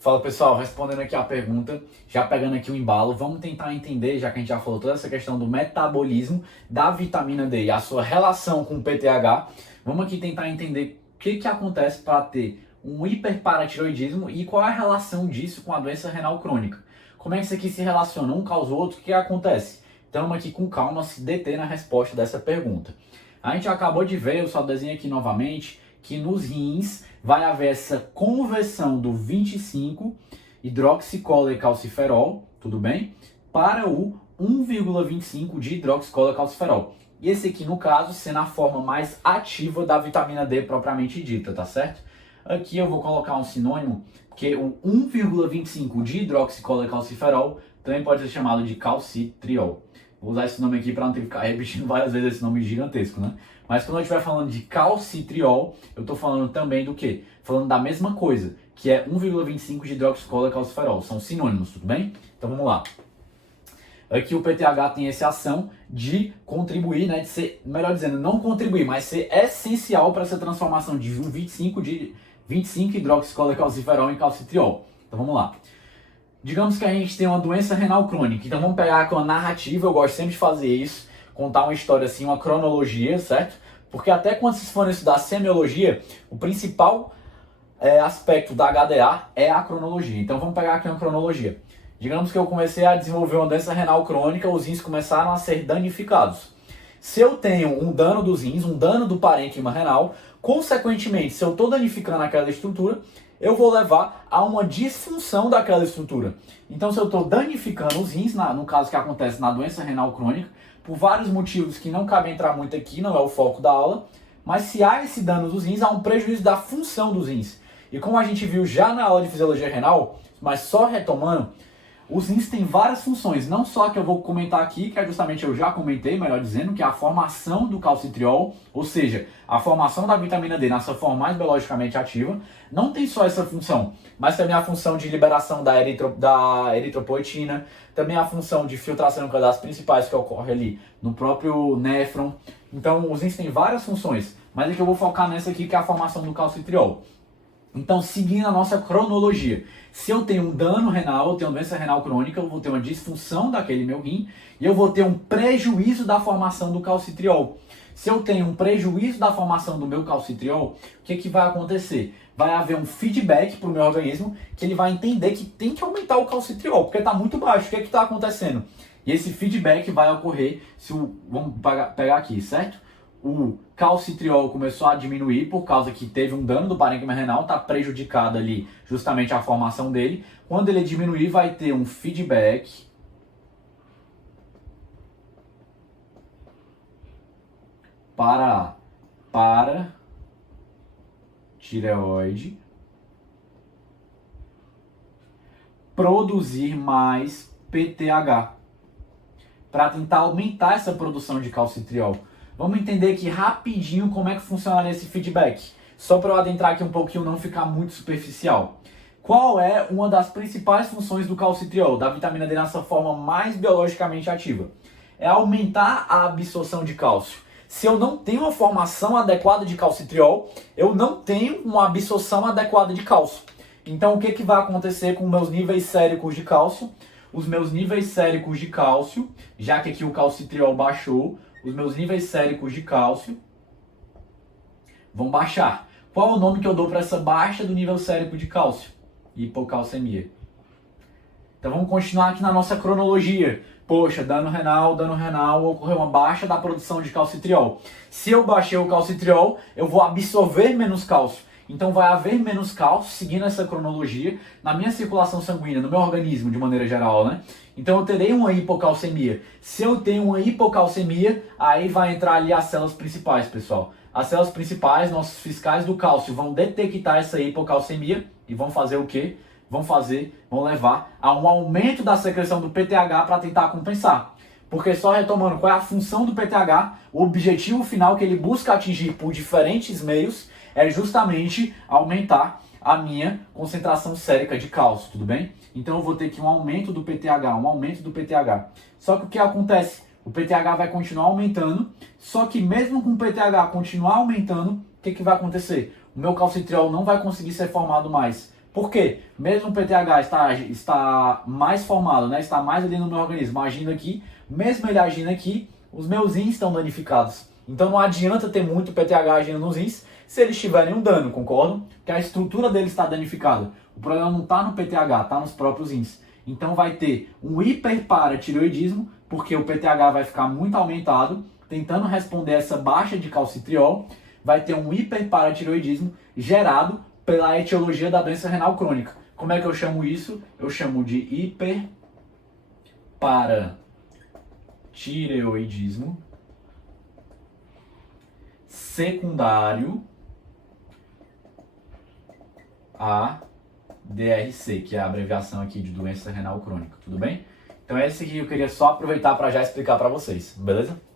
Fala pessoal, respondendo aqui a pergunta, já pegando aqui o embalo, vamos tentar entender, já que a gente já falou toda essa questão do metabolismo da vitamina D e a sua relação com o PTH, vamos aqui tentar entender o que acontece para ter um hiperparatiroidismo e qual é a relação disso com a doença renal crônica. Como é que isso aqui se relaciona um com o outro, o que acontece? Então vamos aqui com calma se deter na resposta dessa pergunta. A gente acabou de ver, eu só desenho aqui novamente, que nos rins vai haver essa conversão do 25-hidroxicolecalciferol, tudo bem? Para o 1,25 de hidroxicolecalciferol. E esse aqui, no caso, sendo a forma mais ativa da vitamina D propriamente dita, tá certo? Aqui eu vou colocar um sinônimo, que o 1,25 de hidroxicolecalciferol também pode ser chamado de calcitriol. Vou usar esse nome aqui para não ter que ficar repetindo várias vezes esse nome gigantesco, né? Mas quando eu estiver falando de calcitriol, eu estou falando também do quê? Falando da mesma coisa, que é 1,25 de hidroxicolecalciferol. São sinônimos, tudo bem? Então vamos lá. Aqui o PTH tem essa ação de contribuir, né? De ser, melhor dizendo, não contribuir, mas ser essencial para essa transformação de 25 hidroxicolecalciferol em calcitriol. Então vamos lá. Digamos que a gente tem uma doença renal crônica, então vamos pegar aqui uma narrativa, eu gosto sempre de fazer isso, contar uma história assim, uma cronologia, certo? Porque até quando vocês forem estudar semiologia, o principal aspecto da HDA é a cronologia. Então vamos pegar aqui uma cronologia. Digamos que eu comecei a desenvolver uma doença renal crônica, os rins começaram a ser danificados. Se eu tenho um dano dos rins, um dano do parênquima renal, consequentemente, se eu estou danificando aquela estrutura, eu vou levar a uma disfunção daquela estrutura. Então, se eu estou danificando os rins, no caso que acontece na doença renal crônica, por vários motivos que não cabe entrar muito aqui, não é o foco da aula, mas se há esse dano dos rins, há um prejuízo da função dos rins. E como a gente viu já na aula de fisiologia renal, mas só retomando, os rins têm várias funções, não só a que eu vou comentar aqui, que é justamente eu já comentei, melhor dizendo, que é a formação do calcitriol, ou seja, a formação da vitamina D na sua forma mais biologicamente ativa, não tem só essa função, mas também a função de liberação da eritropoetina, também a função de filtração, que é das principais que ocorre ali no próprio néfron. Então, os rins têm várias funções, mas é que eu vou focar nessa aqui, que é a formação do calcitriol. Então, seguindo a nossa cronologia, se eu tenho um dano renal, eu tenho uma doença renal crônica, eu vou ter uma disfunção daquele meu rim e eu vou ter um prejuízo da formação do calcitriol. Se eu tenho um prejuízo da formação do meu calcitriol, o que vai acontecer? Vai haver um feedback para o meu organismo que ele vai entender que tem que aumentar o calcitriol, porque está muito baixo. O que está acontecendo? E esse feedback vai ocorrer se o... Vamos pegar aqui, certo? O calcitriol começou a diminuir por causa que teve um dano do parênquima renal, está prejudicada ali justamente a formação dele. Quando ele diminuir, vai ter um feedback para tireoide produzir mais PTH para tentar aumentar essa produção de calcitriol. Vamos entender aqui rapidinho como é que funciona esse feedback. Só para eu adentrar aqui um pouquinho, não ficar muito superficial. Qual é uma das principais funções do calcitriol, da vitamina D nessa forma mais biologicamente ativa? É aumentar a absorção de cálcio. Se eu não tenho uma formação adequada de calcitriol, eu não tenho uma absorção adequada de cálcio. Então o que vai acontecer com meus níveis séricos de cálcio? Os meus níveis séricos de cálcio, já que aqui o calcitriol baixou, os meus níveis séricos de cálcio vão baixar. Qual é o nome que eu dou para essa baixa do nível sérico de cálcio? Hipocalcemia. Então vamos continuar aqui na nossa cronologia. Poxa, dano renal, ocorreu uma baixa da produção de calcitriol. Se eu baixei o calcitriol, eu vou absorver menos cálcio. Então vai haver menos cálcio, seguindo essa cronologia, na minha circulação sanguínea, no meu organismo de maneira geral, né? Então eu terei uma hipocalcemia. Se eu tenho uma hipocalcemia, aí vai entrar ali as células principais, pessoal. As células principais, nossos fiscais do cálcio, vão detectar essa hipocalcemia e vão fazer o quê? Vão levar a um aumento da secreção do PTH para tentar compensar. Porque só retomando, qual é a função do PTH? O objetivo final que ele busca atingir por diferentes meios é justamente aumentar a minha concentração sérica de cálcio, tudo bem? Então eu vou ter aqui um aumento do PTH. Só que o que acontece? O PTH vai continuar aumentando, só que mesmo com o PTH continuar aumentando, o que vai acontecer? O meu calcitriol não vai conseguir ser formado mais. Por quê? Mesmo o PTH está mais formado, né? Está mais ali no meu organismo, agindo aqui, mesmo ele agindo aqui, os meus rins estão danificados. Então não adianta ter muito PTH agindo nos rins se eles tiverem um dano, concordo? Porque a estrutura dele está danificada. O problema não está no PTH, está nos próprios rins. Então vai ter um hiperparatireoidismo, porque o PTH vai ficar muito aumentado, tentando responder essa baixa de calcitriol. Vai ter um hiperparatireoidismo gerado pela etiologia da doença renal crônica. Como é que eu chamo isso? Eu chamo de hiperparatireoidismo secundário a DRC, que é a abreviação aqui de doença renal crônica, tudo bem? Então esse aqui eu queria só aproveitar para já explicar para vocês, beleza?